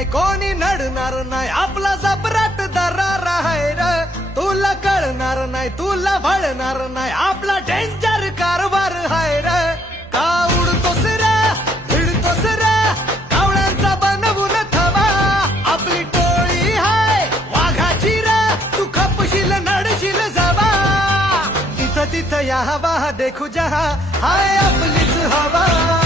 नाही कोणी नडणार नाही आपला जबराट दरार आहे र तुला कळणार नाही तुला भळणार नाही आपला डेंजर कारभार आहे र का उडतोस रे भिडतोस रे कावळ्यांचा बनवून थवा आपली टोळी हाय वाघाची रे तू खपशील नडशील जावा तिथं तिथं या हवा देखू जहा हाय आपलीच हवा